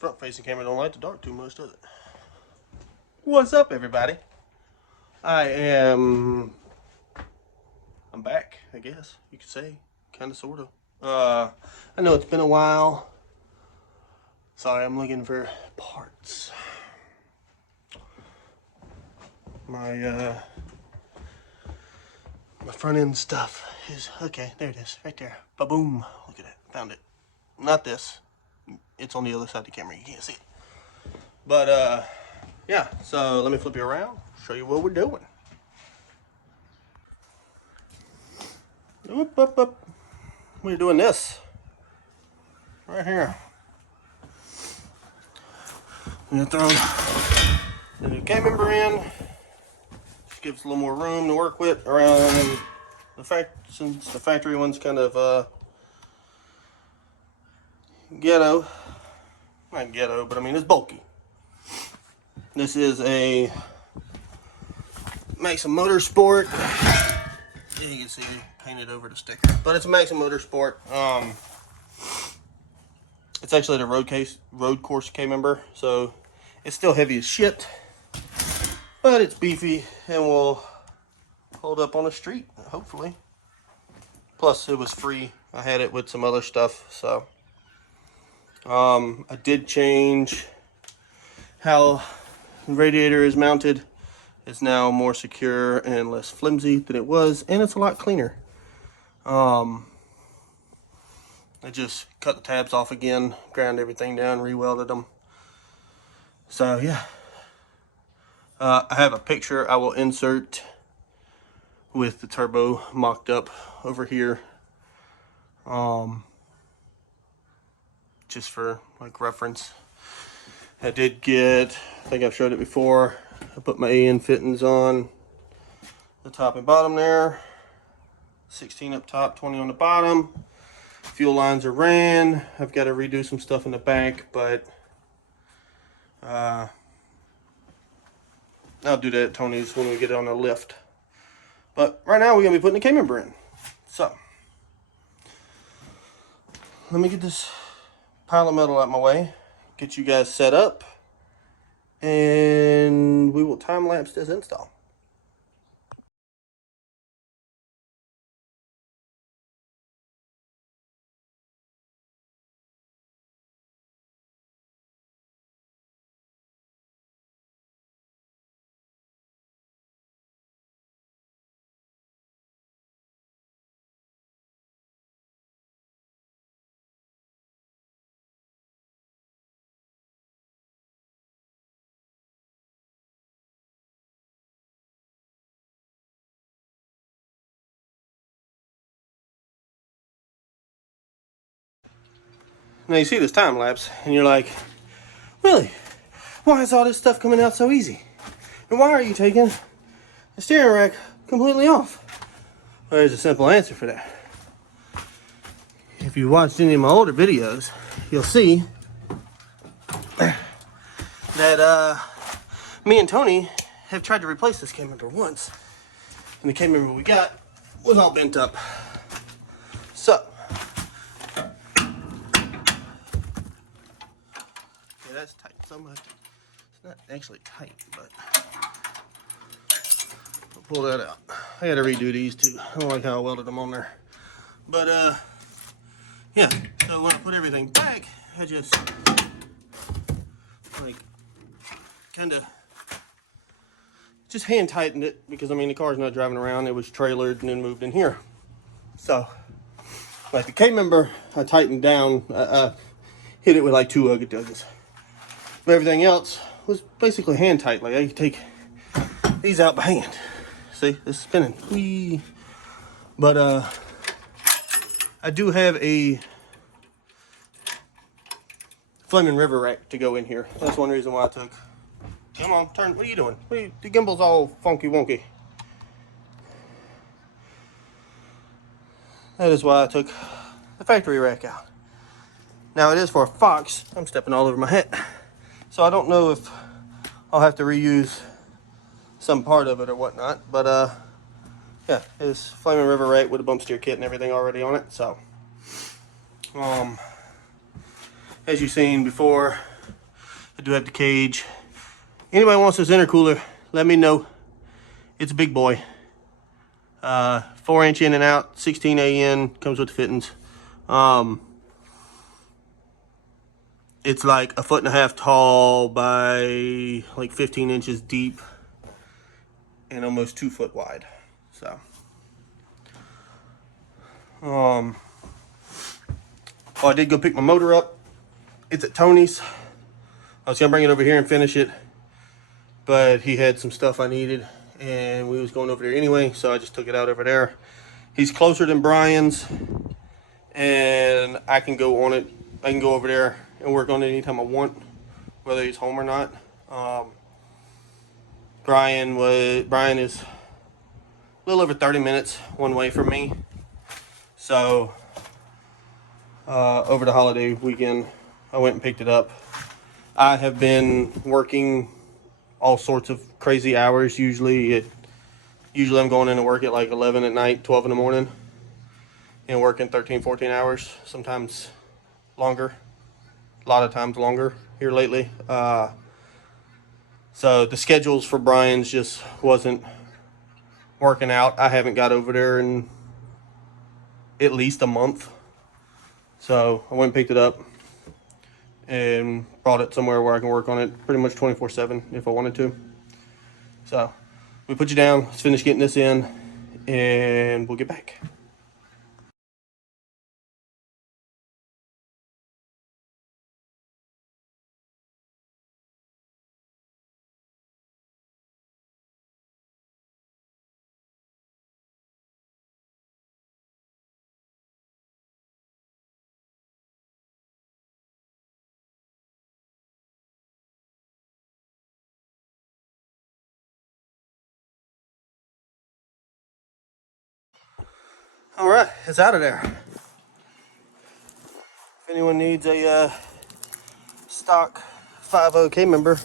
front-facing camera don't like the dark too much, does it? What's up, everybody? I'm back, I guess you could say, kind of, sort of. I know it's been a while. Sorry, I'm looking for parts. My front end stuff is okay. There it is, right there. Ba-boom! Look at it, found it. Not this. It's on the other side of the camera. You can't see it. But yeah. So let me flip you around. Show you what we're doing. Whoop, whoop, whoop. We're doing this right here. I'm gonna throw the new K member in. Just gives a little more room to work with around the factory, since the factory one's kind of ghetto. Not ghetto, but I mean it's bulky. This is a Maxim Motorsport. You can see painted over the sticker, but it's a Maxim Motorsport. It's actually the road course K member, so it's still heavy as shit, but it's beefy and will hold up on the street, hopefully. Plus, it was free. I had it with some other stuff, so I did change how the radiator is mounted. It's now more secure and less flimsy than it was, and it's a lot cleaner. I just cut the tabs off again, ground everything down, re-welded them. So yeah, I have a picture I will insert with the turbo mocked up over here, just for like reference. I did get, I think I've showed it before, I put my AN fittings on the top and bottom there. 16 up top, 20 on the bottom. Fuel lines are ran. I've got to redo some stuff in the back, but I'll do that at Tony's when we get on the lift. But right now we're going to be putting the K member in. So, let me get this pile of metal out of my way, get you guys set up, and we will time lapse this install. Now you see this time lapse and you're like, really? Why is all this stuff coming out so easy? And why are you taking the steering rack completely off? Well, there's a simple answer for that. If you watched any of my older videos, you'll see that me and Tony have tried to replace this K member once, and the K member we got was all bent up. So, that's tight so much. It's not actually tight, but I'll pull that out. I gotta redo these too. I don't like how I welded them on there. But yeah, so when I put everything back, I just like kinda just hand tightened it, because I mean the car's not driving around, it was trailered and then moved in here. So like the K member, I tightened down, hit it with like 2 Ugga Duggas. But everything else was basically hand tight. Like I could take these out by hand. See, this is spinning. Whee. But I do have a Fleming River rack to go in here. That's one reason why I took. Come on, turn. What are you doing? The gimbal's all funky wonky. That is why I took the factory rack out. Now it is for a Fox. I'm stepping all over my hat. So I don't know if I'll have to reuse some part of it or whatnot, but yeah, it's Flaming River rack with a bump steer kit and everything already on it. So as you've seen before, I do have the cage. Anybody wants this intercooler, let me know. It's a big boy. 4-inch in and out, 16 AN, comes with the fittings. It's like 1.5 feet tall by like 15 inches deep and almost 2 foot wide. So, oh, I did go pick my motor up. It's at Tony's. I was gonna bring it over here and finish it, but he had some stuff I needed and we was going over there anyway, so I just took it out over there. He's closer than Brian's and I can go on it. I can go over there and work on it anytime I want, whether he's home or not. Brian is a little over 30 minutes one way from me. So over the holiday weekend, I went and picked it up. I have been working all sorts of crazy hours. Usually I'm going into work at like 11 at night, 12 in the morning, and working 13, 14 hours, sometimes longer, a lot of times longer here lately. So the schedules for Brian's just wasn't working out. I haven't got over there in at least a month. So I went and picked it up and brought it somewhere where I can work on it pretty much 24/7 if I wanted to. So we put you down, let's finish getting this in, and we'll get back. All right, it's out of there. If anyone needs a stock 5.0 K member,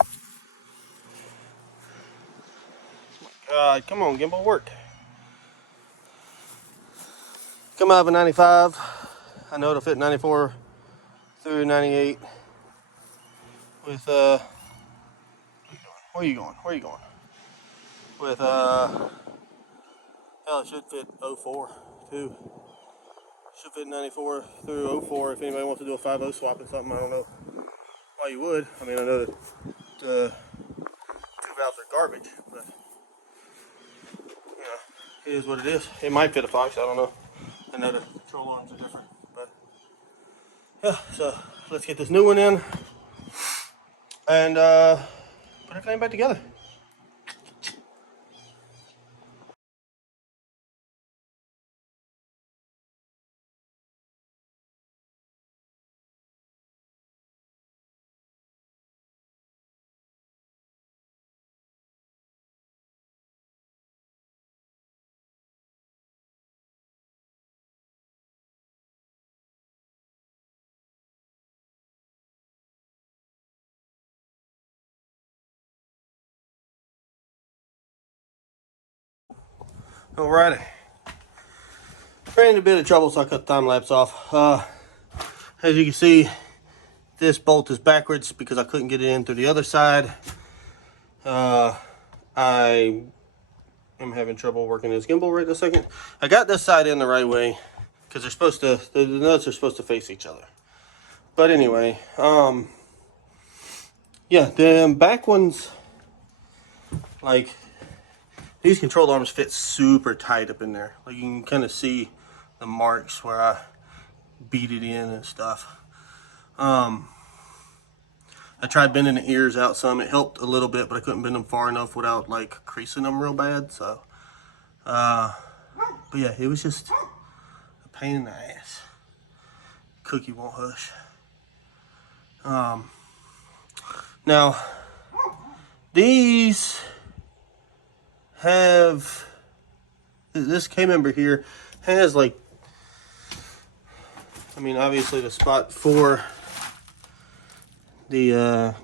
come on, gimbal, work. Come out of a 95. I know it'll fit 94 through 98 with where are you going? Where are you going? With hell, it should fit 04 too. Should fit 94 through 04 if anybody wants to do a 5.0 swap and something. I don't know why you would. I mean, I know that the 2 valves are garbage, but you know, it is what it is. It might fit a Fox, I don't know. I know the control arms are different, but yeah, so let's get this new one in and put everything back together. Alrighty. Ran into a bit of trouble, so I cut the time lapse off. As you can see, this bolt is backwards because I couldn't get it in through the other side. I am having trouble working this gimbal right this second. I got this side in the right way because they're supposed to, the nuts are supposed to face each other. But anyway, yeah, the back ones, like, these control arms fit super tight up in there. Like, you can kind of see the marks where I beat it in and stuff. I tried bending the ears out some. It helped a little bit, but I couldn't bend them far enough without like creasing them real bad. So, but yeah, it was just a pain in the ass. Cookie won't hush. Now, these have, this K member here has like, I mean, obviously the spot for the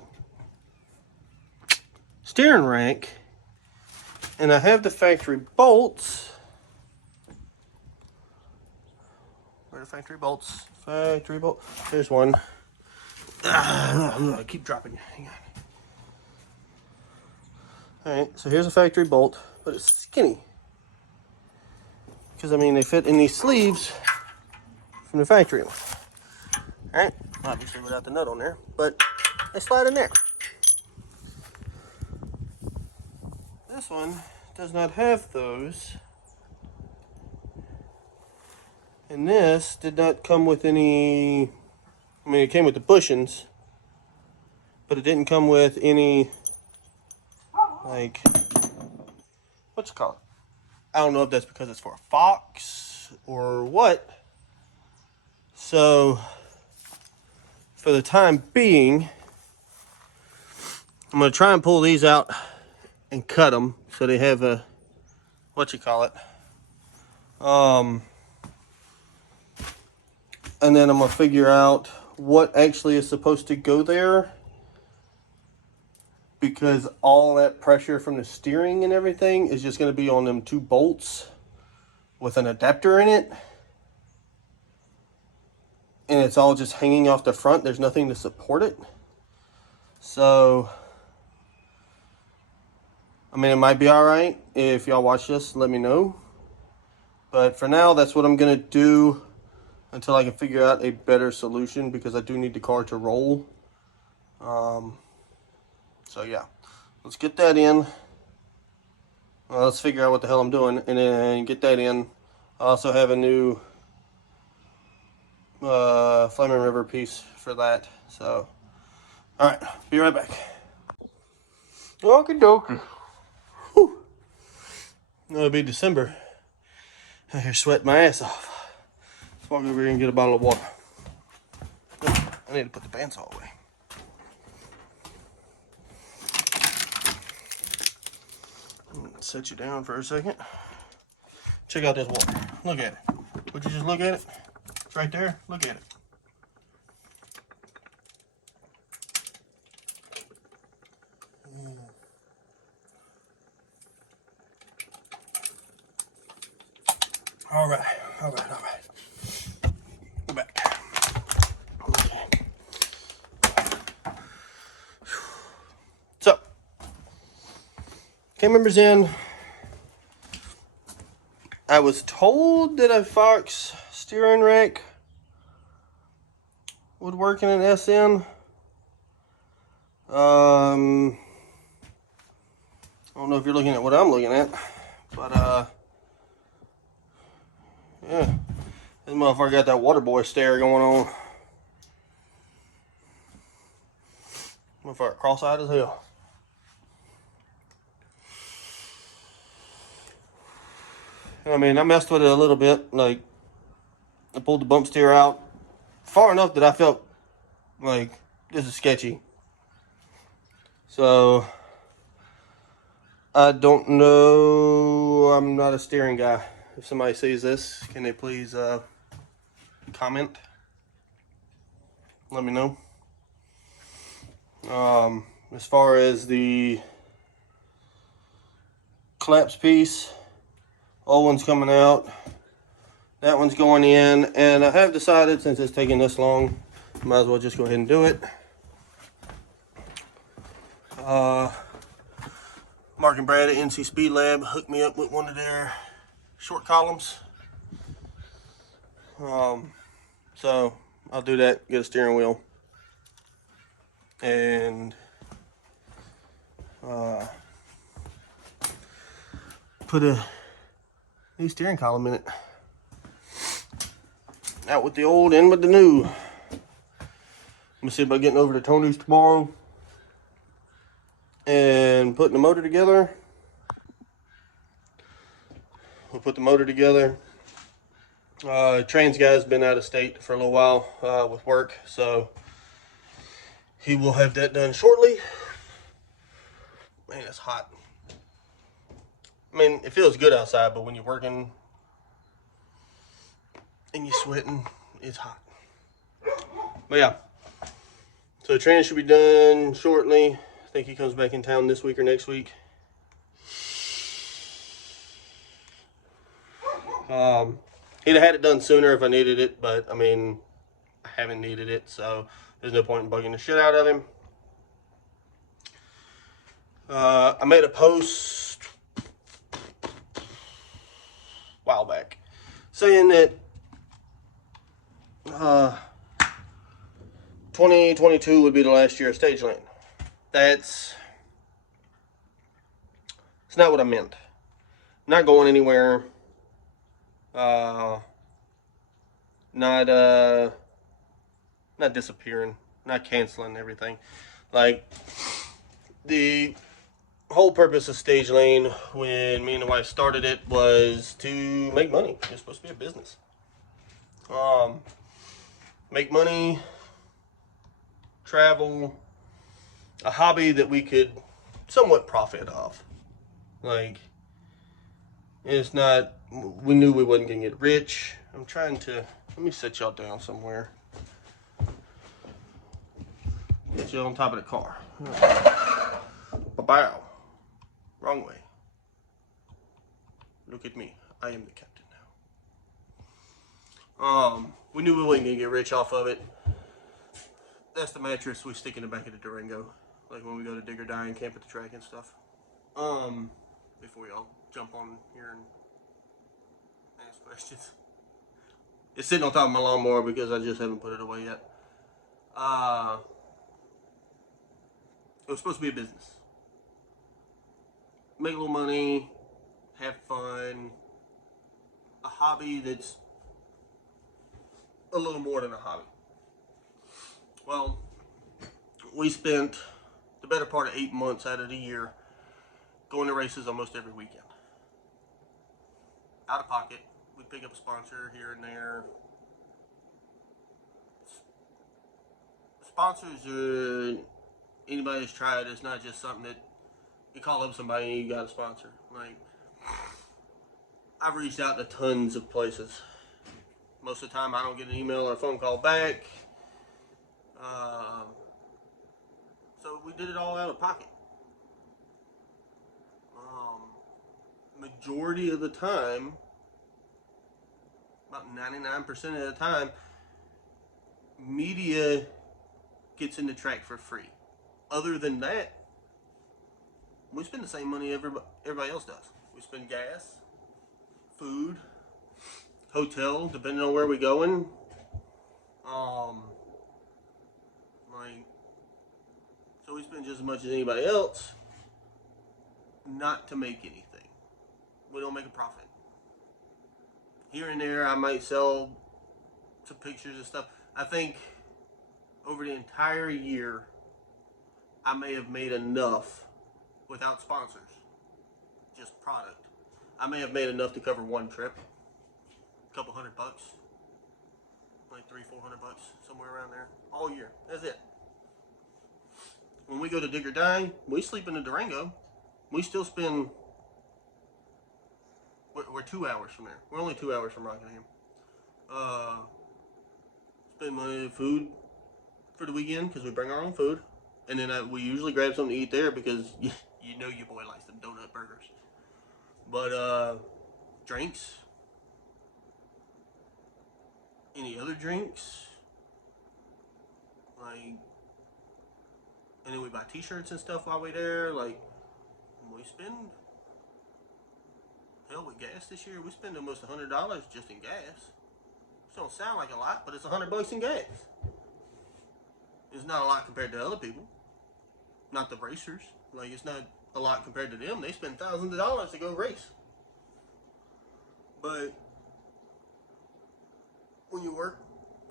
steering rack, and I have the factory bolts. Where are the factory bolts? Factory bolt. There's one. I keep dropping. Hang on. All right, so here's a factory bolt, but it's skinny. Because, I mean, they fit in these sleeves from the factory one. All right, obviously without the nut on there, but they slide in there. This one does not have those. And this did not come with any, I mean, it came with the bushings, but it didn't come with any, like, what's it called? I don't know if that's because it's for a fox or what. So, for the time being, I'm going to try and pull these out and cut them so they have a, and then I'm going to figure out what actually is supposed to go there, because all that pressure from the steering and everything is just going to be on them 2 bolts with an adapter in it. And it's all just hanging off the front. There's nothing to support it. So, I mean, it might be all right. If y'all watch this, let me know. But for now, that's what I'm going to do until I can figure out a better solution, because I do need the car to roll. So, yeah. Let's get that in. Let's figure out what the hell I'm doing and then get that in. I also have a new Flaming River piece for that. So, alright, be right back. Okie dokie. It'll be December. I'm here sweating my ass off. Let's walk over here and get a bottle of water. I need to put the bandsaw away. Set you down for a second. Check out this water. Look at it. Would you just look at it? It's right there. Look at it. All right. Go back. Okay. So, K-member's in. I was told that a Fox steering rack would work in an SN. I don't know if you're looking at what I'm looking at, but yeah, this motherfucker got that water boy stare going on. Motherfucker cross-eyed as hell. I mean, I messed with it a little bit. Like, I pulled the bump steer out far enough that I felt like this is sketchy. So, I don't know. I'm not a steering guy. If somebody sees this, can they please comment? Let me know. As far as the collapse piece, old one's coming out, that one's going in, and I have decided, since it's taking this long, might as well just go ahead and do it. Mark and Brad at NC Speed Lab hooked me up with one of their short columns. So I'll do that, get a steering wheel, and put a new steering column in it. Out with the old, in with the new. I'm gonna see about getting over to Tony's tomorrow and putting the motor together. We'll put the motor together. Trans guy's been out of state for a little while with work, so he will have that done shortly. Man, it's hot. I mean, it feels good outside, but when you're working and you're sweating, it's hot. But yeah, so trans should be done shortly. I think he comes back in town this week or next week. He'd have had it done sooner if I needed it, but I mean, I haven't needed it, so there's no point in bugging the shit out of him. I made a post a while back saying that 2022 would be the last year of stage lane. It's not what I meant. Not going anywhere. Not disappearing. Not canceling everything. Like, the whole purpose of stage lane when me and the wife started it was to make money. It's supposed to be a business. Make money, travel, a hobby that we could somewhat profit off. Like, it's not, we knew we wasn't gonna get rich. I'm trying to, let me sit y'all down somewhere. Get you on top of the car. Bow. Wrong way. Look at me. I am the captain now. We knew we wasn't gonna get rich off of it. That's the mattress we stick in the back of the Durango, like when we go to dig or die and camp at the track and stuff. Before y'all jump on here and ask questions. It's sitting on top of my lawnmower because I just haven't put it away yet. It was supposed to be a business. Make a little money, have fun, a hobby that's a little more than a hobby. Well, we spent the better part of 8 months out of the year going to races almost every weekend. Out of pocket, we pick up a sponsor here and there. Sponsors are anybody that's tried. It's not just something that you call up somebody and you got a sponsor. Like, I've reached out to tons of places. Most of the time I don't get an email or a phone call back. So we did it all out of pocket. Majority of the time, about 99% of the time, media gets in the track for free. Other than that, we spend the same money everybody else does. We spend gas, food, hotel, depending on where we're going. So we spend just as much as anybody else, not to make anything. We don't make a profit. Here and there, I might sell some pictures and stuff. I think over the entire year, I may have made enough without sponsors, just product. I may have made enough to cover one trip, a couple $100, like $300-400, somewhere around there, all year. That's it. When we go to dig or die, we sleep in the Durango. We still spend. We're 2 hours from there. We're only 2 hours from Rockingham. Spend money on food for the weekend because we bring our own food, and then we usually grab something to eat there because you know your boy likes them donut burgers. But drinks, any other drinks, like, and then we buy T-shirts and stuff while we're there. Like, we spend. Hell, with gas this year, we spend almost $100 just in gas. It don't sound like a lot, but it's $100 in gas. It's not a lot compared to other people. Not the racers. Like, it's not a lot compared to them. They spend thousands of dollars to go race. But when you work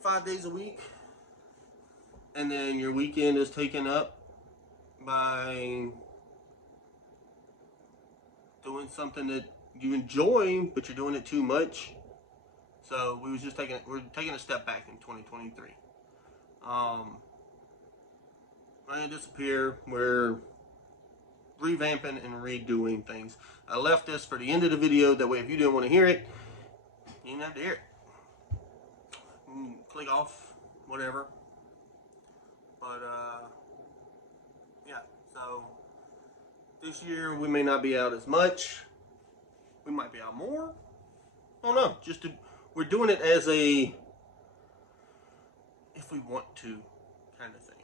5 days a week, and then your weekend is taken up by doing something that you enjoy, but you're doing it too much. So we're taking a step back in 2023. I didn't disappear. We're revamping and redoing things. I left this for the end of the video. That way, if you didn't want to hear it, you didn't have to hear it. Click off, whatever. But yeah. So this year we may not be out as much. We might be out more. I don't know. We're doing it as a if we want to kind of thing.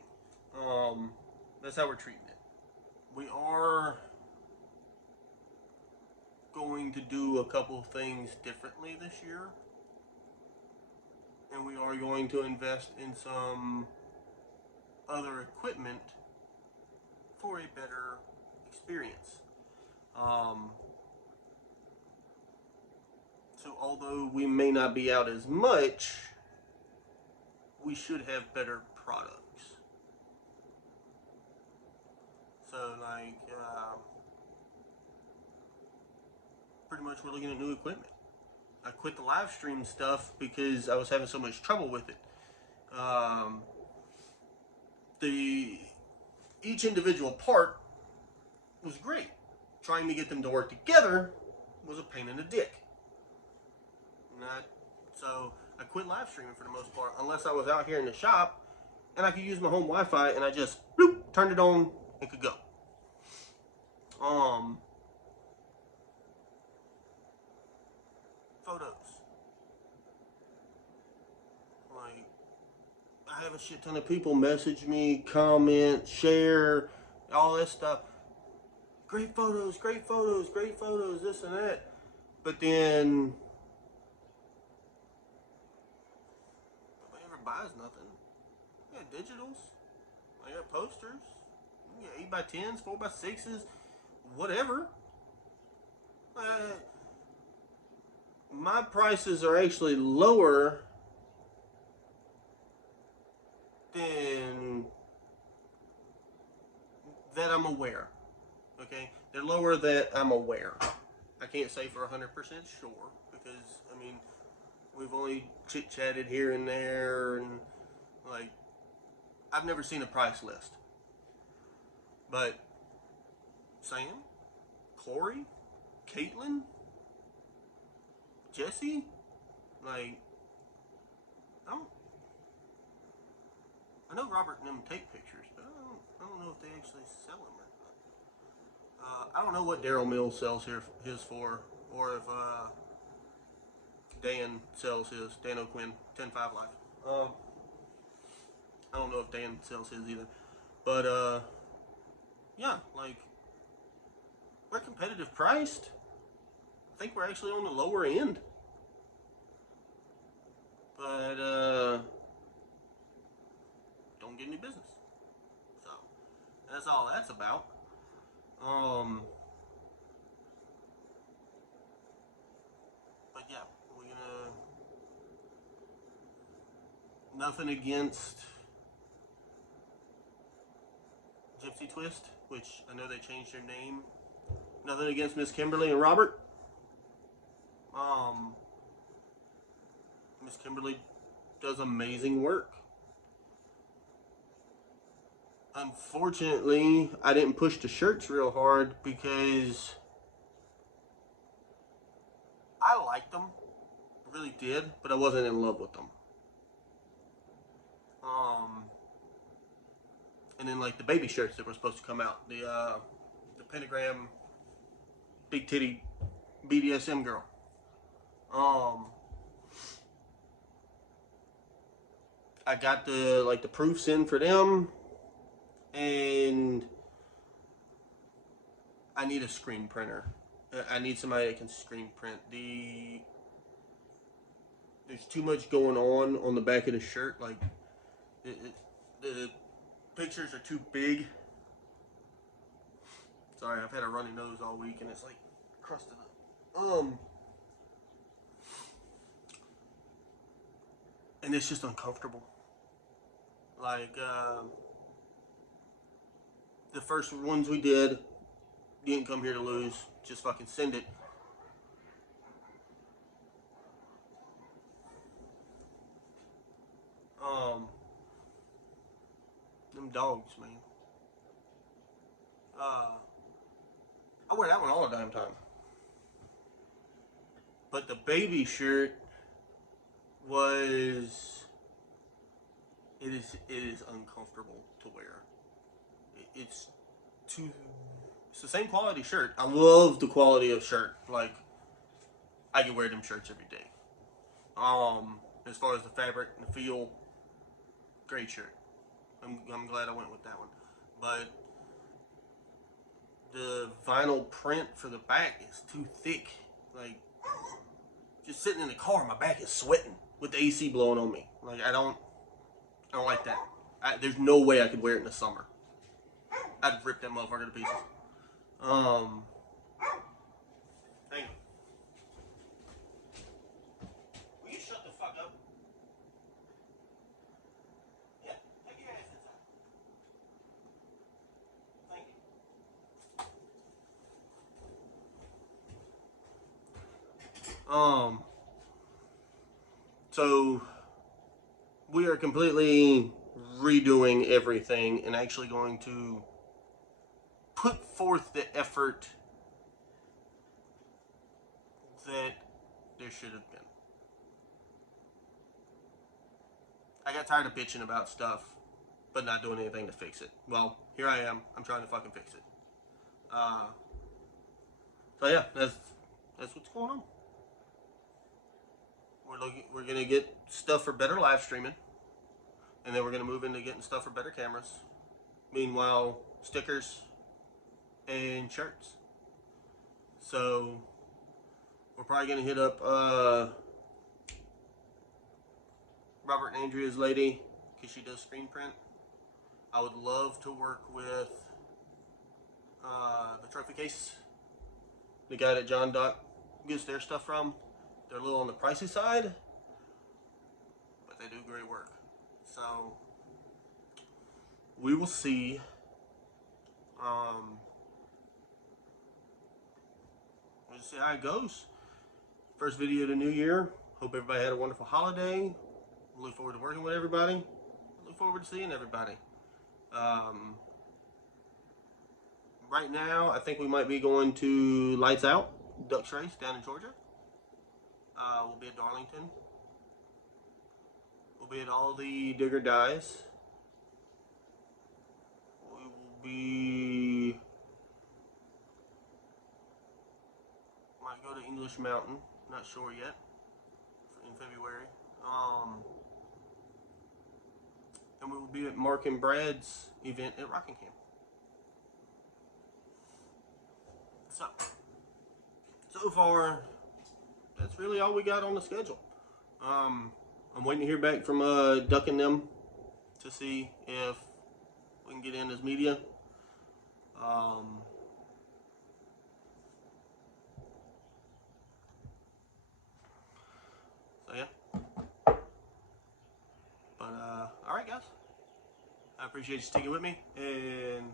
That's how we're treating it. we are going to do a couple things differently this year, and we are going to invest in some other equipment for a better experience. So although we may not be out as much, we should have better products. So like, pretty much we're looking at new equipment. I quit the live stream stuff because I was having so much trouble with it. Each individual part was great. Trying to get them to work together was a pain in the dick. So I quit live streaming for the most part, unless I was out here in the shop and I could use my home Wi-Fi and I just bloop, turned it on and could go. Photos. Like, I have a shit ton of people message me, comment, share, all this stuff. Great photos, great photos, great photos, this and that. But then nobody ever buys nothing. I got digitals. I got posters. You got 8x10s, 4x6s, whatever. My prices are actually lower than that I'm aware. Okay? They're lower that I'm aware. I can't say for 100% sure because, I mean, we've only chit-chatted here and there, and like, I've never seen a price list. But Sam, Corey, Caitlin, Jesse, like, I know Robert and them take pictures, but I don't know if they actually sell them or not. I don't know what Daryl Mills sells his for, or if Dan sells his, Dan O'Quinn, 10-5 Life. I don't know if Dan sells his either. But, yeah, like, we're competitive priced. I think we're actually on the lower end. But, don't get any business. So, that's all that's about. But yeah, we're gonna, nothing against Gypsy Twist, which I know they changed their name. Nothing against Miss Kimberly and Robert. Miss Kimberly does amazing work. Unfortunately, I didn't push the shirts real hard because I liked them, really did, but I wasn't in love with them. And then like the baby shirts that were supposed to come out, the pentagram, big titty BDSM girl. I got the proofs in for them, and I need a screen printer. I need somebody that can screen print. There's too much going on the back of the shirt. Like, the pictures are too big. Sorry, I've had a runny nose all week, and it's like crusted up. And it's just uncomfortable. Like, the first ones we did, you didn't come here to lose. Just fucking send it. Them dogs, man. I wear that one all the damn time. But the baby shirt was, it is uncomfortable to wear. It's the same quality shirt. I love the quality of shirt. Like, I can wear them shirts every day. As far as the fabric and the feel, great shirt. I'm glad I went with that one. But the vinyl print for the back is too thick. Like, just sitting in the car, my back is sweating with the AC blowing on me. Like, I don't like that. There's no way I could wear it in the summer. I'd rip that motherfucker to pieces. Hang on. Will you shut the fuck up? Yeah, take your ass inside. Thank you. So we are completely redoing everything and actually going to put forth the effort that there should have been. I got tired of bitching about stuff, but not doing anything to fix it. Well, here I am. I'm trying to fucking fix it. So yeah, that's what's going on. We're gonna get stuff for better live streaming, and then we're gonna move into getting stuff for better cameras. Meanwhile, stickers and shirts. So we're probably gonna hit up Robert and Andrea's lady, because she does screen print. I would love to work with the trophy case, the guy that John Doc gets their stuff from. They're a little on the pricey side, but they do great work. So we will see. We'll see how it goes. First video of the new year. Hope everybody had a wonderful holiday. Look forward to working with everybody. Look forward to seeing everybody. Right now, I think we might be going to Lights Out, Ducks Race down in Georgia. We'll be at Darlington. We'll be at all the Digger Dies. We will be... might go to English Mountain. Not sure yet. In February. And we will be at Mark and Brad's event at Rockingham. So far, that's really all we got on the schedule. I'm waiting to hear back from Duck and them to see if we can get in as media. So yeah. But alright guys. I appreciate you sticking with me, and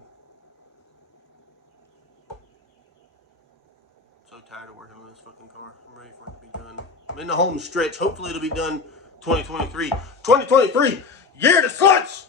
so tired of working on this fucking car. I'm ready for it to be done. I'm in the home stretch. Hopefully it'll be done 2023. 2023, year to sluts!